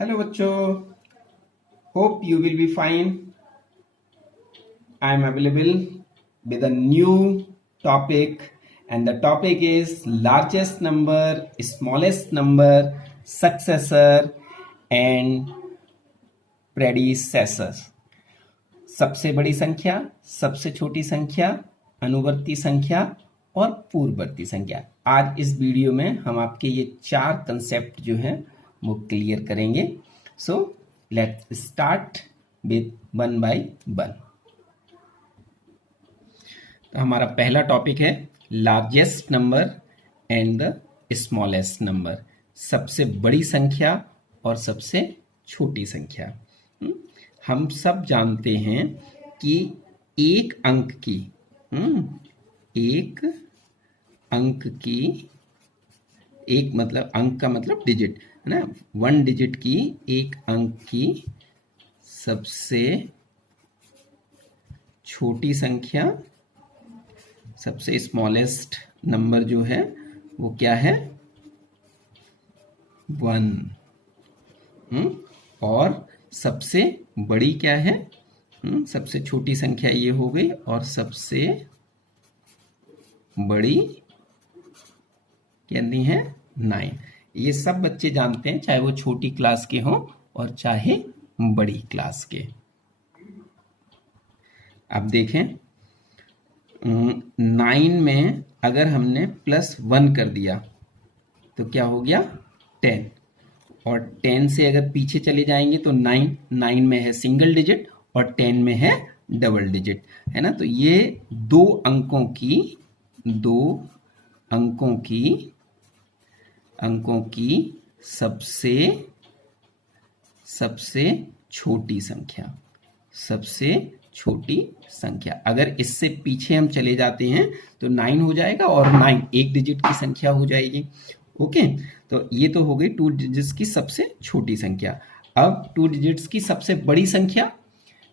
Hello बच्चों, hope you will be fine. I am available with a new topic, and the topic is largest number, smallest number, successor and predecessor. सबसे बड़ी संख्या, सबसे छोटी संख्या, अनुवर्ती संख्या और पूर्ववर्ती संख्या। आज इस वीडियो में हम आपके ये 4 कंसेप्ट जो हैं वो क्लियर करेंगे। So let's start with 1 by 1। तो हमारा पहला टॉपिक है largest number and the smallest number, सबसे बड़ी संख्या और सबसे छोटी संख्या। हम सब जानते हैं कि एक अंक की एक मतलब अंक का मतलब डिजिट है ना, 1 डिजिट की एक अंक की सबसे छोटी संख्या, सबसे स्मॉलेस्ट नंबर जो है वो क्या है, 1। और सबसे बड़ी क्या है, सबसे छोटी संख्या ये हो गई, और सबसे बड़ी कितनी है, 9। ये सब बच्चे जानते हैं, चाहे वो छोटी क्लास के हों और चाहे बड़ी क्लास के। अब देखें 9 में अगर हमने +1 कर दिया तो क्या हो गया, 10। और 10 से अगर पीछे चले जाएंगे तो 9 में है सिंगल डिजिट और 10 में है डबल डिजिट, है ना। तो ये दो अंकों की सबसे छोटी संख्या। अगर इससे पीछे हम चले जाते हैं तो 9 हो जाएगा और 9 एक डिजिट की संख्या हो जाएगी। ओके, तो ये तो हो गई 2 डिजिट्स की सबसे छोटी संख्या। अब 2 डिजिट्स की सबसे बड़ी संख्या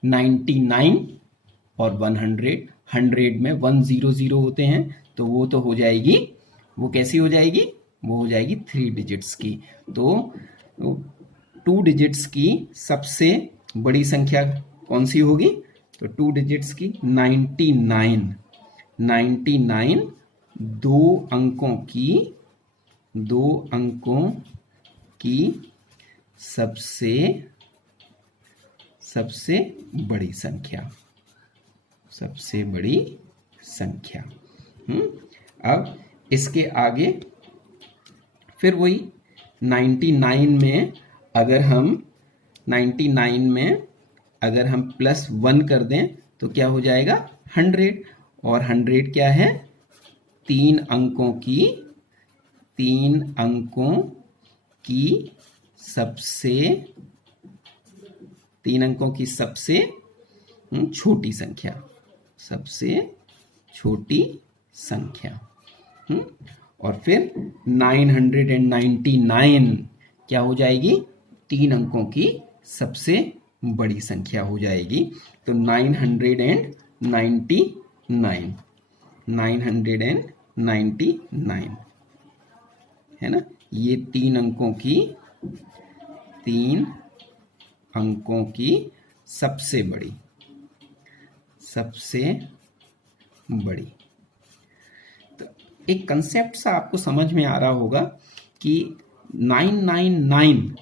99 और 100। 100 में 100 होते हैं, तो वो तो हो जाएगी, वो कैसी हो जाएगी, वो हो जाएगी 3 डिजिट्स की। तो 2 डिजिट्स की सबसे बड़ी संख्या कौन सी होगी, तो 2 डिजिट्स की 99 दो अंकों की सबसे बड़ी संख्या। अब इसके आगे फिर वही 99 में अगर हम +1 कर दें तो क्या हो जाएगा, 100। और 100 क्या है, 3 अंकों की सबसे छोटी संख्या। और फिर 999 क्या हो जाएगी, 3 अंकों की सबसे बड़ी संख्या हो जाएगी। तो 999 है ना, ये 3 अंकों की सबसे बड़ी। तो एक कंसेप्ट सा आपको समझ में आ रहा होगा कि 999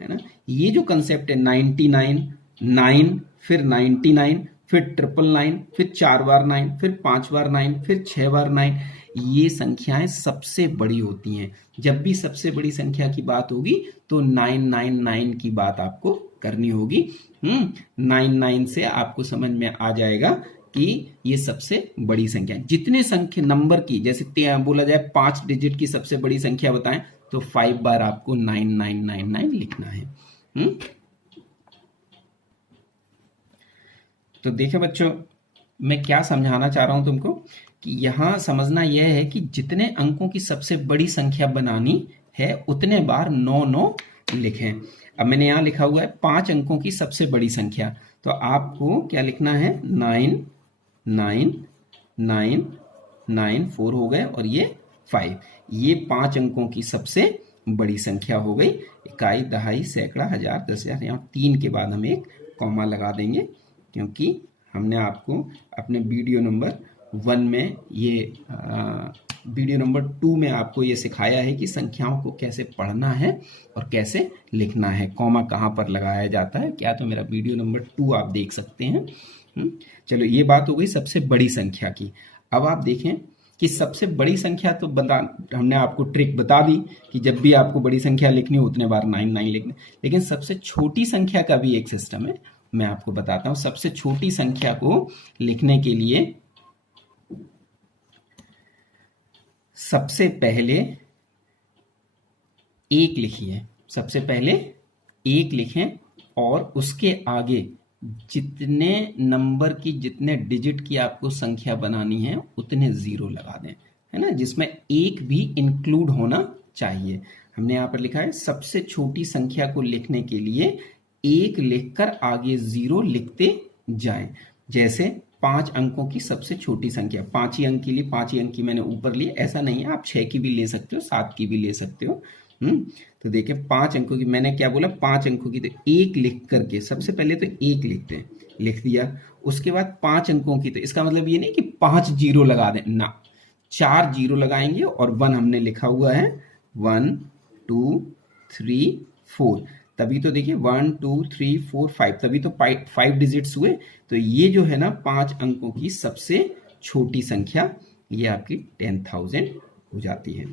है ना, ये जो कंसेप्ट है 99, 9 फिर 99 फिर 999 फिर 4 बार 9 फिर 5 बार 9 फिर 6 बार 9, ये संख्याएं सबसे बड़ी होती हैं। जब भी सबसे बड़ी संख्या की बात होगी तो 999 की बात आपको करनी होगी। 99 से आपको समझ में आ जाएगा कि ये सबसे बड़ी संख्या। जितने संख्या नंबर की, जैसे बोला जाए 5 डिजिट की सबसे बड़ी संख्या बताएं तो 5 बार आपको 9999 लिखना है। तो देखिए बच्चों, मैं क्या समझाना चाह रहा हूं तुमको कि यहां समझना यह है कि जितने अंकों की सबसे बड़ी संख्या बनानी है उतने बार 9 लिखें। अब मैंने यहां लिखा हुआ है 5 अंकों की सबसे बड़ी संख्या, तो आपको क्या लिखना है, 9 4 हो गए और ये 5, ये 5 अंकों की सबसे बड़ी संख्या हो गई। इकाई, दहाई, सैकड़ा, हजार, 10,000। यहाँ 3 के बाद हम एक कॉमा लगा देंगे, क्योंकि हमने आपको अपने वीडियो नंबर 1 में ये वीडियो नंबर 2 में आपको ये सिखाया है कि संख्याओं को कैसे पढ़ना है और कैसे लिखना है, कॉमा कहाँ पर लगाया जाता है क्या। तो मेरा वीडियो नंबर 2 आप देख सकते हैं। चलो, ये बात हो गई सबसे बड़ी संख्या की। अब आप देखें कि सबसे बड़ी संख्या तो हमने आपको ट्रिक बता दी कि जब भी आपको बड़ी संख्या लिखनी हो उतने बार 9 लिखना। लेकिन सबसे छोटी संख्या का भी एक सिस्टम है, मैं आपको बताता हूं। सबसे छोटी संख्या को लिखने के लिए सबसे पहले 1 लिखिए। सबसे पहले 1 लिखें और उसके आगे जितने नंबर की, जितने डिजिट की आपको संख्या बनानी है उतने 0 लगा दें, है ना, जिसमें 1 भी इंक्लूड होना चाहिए। हमने यहां पर लिखा है सबसे छोटी संख्या को लिखने के लिए 1 लिखकर आगे 0 लिखते जाएं। जैसे 5 अंकों की सबसे छोटी संख्या, 5 ही अंक के लिए 5 ही अंक की मैंने ऊपर ली, ऐसा नहीं है, आप 6 की भी ले सकते हो, 7 की भी ले सकते हो। तो देखिए 5 अंकों की, मैंने क्या बोला, 5 अंकों की, तो 1 लिख करके सबसे पहले तो 1 लिखते हैं, लिख दिया। उसके बाद 5 अंकों की, तो इसका मतलब ये नहीं कि 5 0 लगा दें ना, 4 0 लगाएंगे और 1 हमने लिखा हुआ है, 1 2 3 4। तभी तो देखिए 1 2 3 4 5, तभी तो 5 डिजिट्स हुए। तो ये जो है ना 5 अंकों की सबसे छोटी संख्या, ये आपकी 10,000 हो जाती है।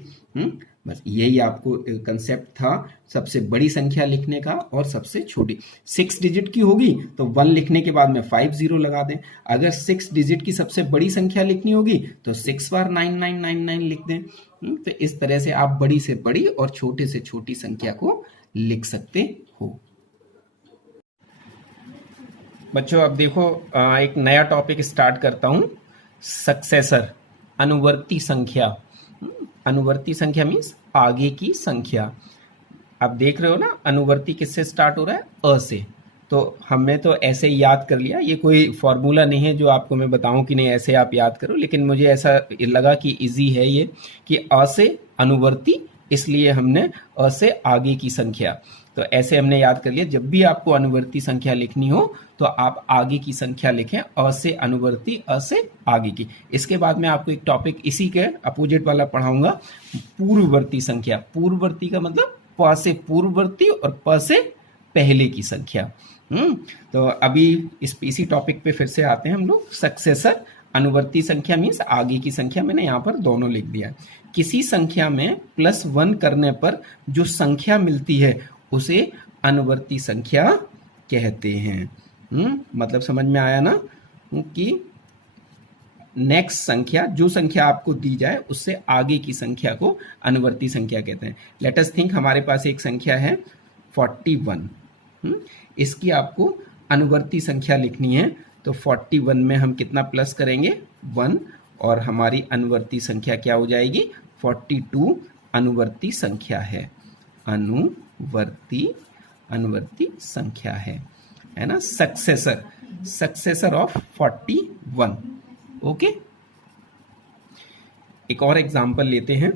बस यही आपको कंसेप्ट था सबसे बड़ी संख्या लिखने का और सबसे छोटी। 6 डिजिट की होगी तो 1 लिखने के बाद में 5 0 लगा दें। अगर 6 डिजिट की सबसे बड़ी संख्या लिखनी होगी तो 6 बार 9999 लिख दें। तो इस तरह से आप बड़ी से बड़ी और छोटे से छोटी संख्या को लिख सकते हो। बच्चों अब देखो, एक नया टॉपिक स्टार्ट करता हूं, सक्सेसर, अनुवर्ती संख्या। अनुवर्ती संख्या मीन्स आगे की संख्या। आप देख रहे हो ना, अनुवर्ती किससे स्टार्ट हो रहा है, अ से। तो हमने तो ऐसे ही याद कर लिया, ये कोई फॉर्मूला नहीं है जो आपको मैं बताऊं कि नहीं ऐसे आप याद करो, लेकिन मुझे ऐसा लगा कि इजी है ये, कि अ से अनुवर्ती, इसलिए हमने अ से आगे की संख्या। तो ऐसे हमने याद कर लिया, जब भी आपको अनुवर्ती संख्या लिखनी हो तो आप आगे की संख्या लिखें, अ से अनुवर्ती, अ से आगे की। इसके बाद में आपको एक टॉपिक इसी के अपोजिट वाला पढ़ाऊंगा, पूर्ववर्ती संख्या। पूर्ववर्ती का मतलब प से पूर्ववर्ती और प से पहले की संख्या। तो अभी इसी टॉपिक पे फिर से आते हैं हम लोग। सक्सेसर, अनुवर्ती संख्या मीन्स आगे की संख्या, मैंने यहाँ पर दोनों लिख दिया। किसी संख्या में +1 करने पर जो संख्या मिलती है उसे अनुवर्ती संख्या कहते हैं। मतलब समझ में आया ना, कि नेक्स्ट संख्या, जो संख्या आपको दी जाए उससे आगे की संख्या को अनुवर्ती संख्या कहते हैं। लेट अस थिंक, हमारे पास एक संख्या है 41। इसकी आपको अनुवर्ती संख्या लिखनी है, तो 41 में हम कितना प्लस करेंगे, 1, और हमारी अनुवर्ती संख्या क्या हो जाएगी, 42 अनुवर्ती संख्या है। अनुवर्ती संख्या है ना, सक्सेसर, सक्सेसर ऑफ 41। ओके, एक और एग्जांपल लेते हैं,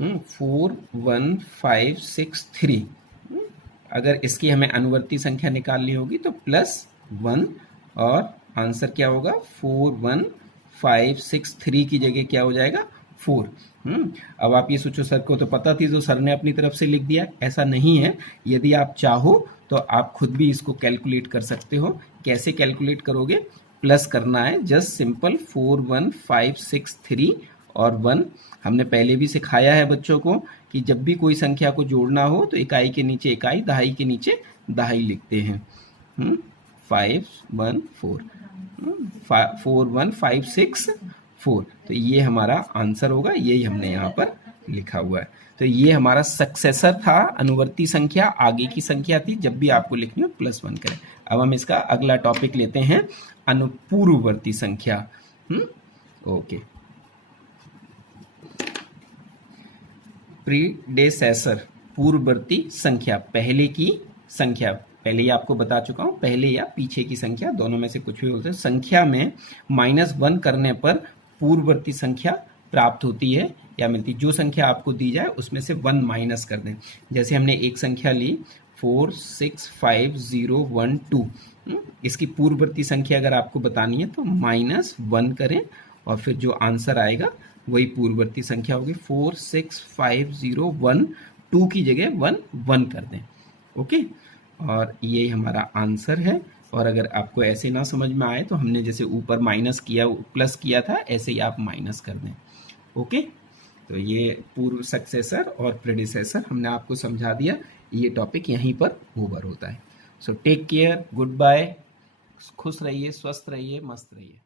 41563। अगर इसकी हमें अनुवर्ती संख्या निकालनी होगी तो +1, और आंसर क्या होगा, 41563 की जगह क्या हो जाएगा, 4। अब आप ये सोचो, सर को तो पता थी तो सर ने अपनी तरफ से लिख दिया, ऐसा नहीं है। यदि आप चाहो तो आप खुद भी इसको कैलकुलेट कर सकते हो। कैसे कैलकुलेट करोगे, प्लस करना है, जस्ट सिंपल 41563 और 1। हमने पहले भी सिखाया है बच्चों को कि जब भी कोई संख्या को जोड़ना हो तो इकाई के नीचे इकाई, दहाई के नीचे दहाई लिखते हैं। 514, 41564, तो ये हमारा आंसर होगा, यही हमने यहाँ पर लिखा हुआ है। तो ये हमारा सक्सेसर था, अनुवर्ती संख्या, आगे की संख्या थी, जब भी आपको लिखनी हो +1 करें। अब हम इसका अगला टॉपिक लेते हैं, अनुपूर्ववर्ती संख्या। ओके, प्रीडेसेसर, पूर्ववर्ती संख्या, पहले की संख्या। पहले ही आपको बता चुका हूं, पहले या पीछे की संख्या, दोनों में से कुछ भी बोलते हैं। संख्या में -1 करने पर पूर्ववर्ती संख्या प्राप्त होती है। क्या मिलती, जो संख्या आपको दी जाए उसमें से 1 माइनस कर दें। जैसे हमने एक संख्या ली 465012, इसकी पूर्ववर्ती संख्या अगर आपको बतानी है तो -1 करें और फिर जो आंसर आएगा वही पूर्ववर्ती संख्या होगी। 465012 की जगह 1 कर दें। ओके, और ये हमारा आंसर है। और अगर आपको ऐसे ना समझ में आए तो हमने जैसे ऊपर माइनस किया प्लस किया था, ऐसे ही आप माइनस कर दें। ओके, तो ये पूर्व सक्सेसर और प्रेडिसेसर हमने आपको समझा दिया। ये टॉपिक यहीं पर ओवर होता है। So take care, good bye, खुश रहिए, स्वस्थ रहिए, मस्त रहिए।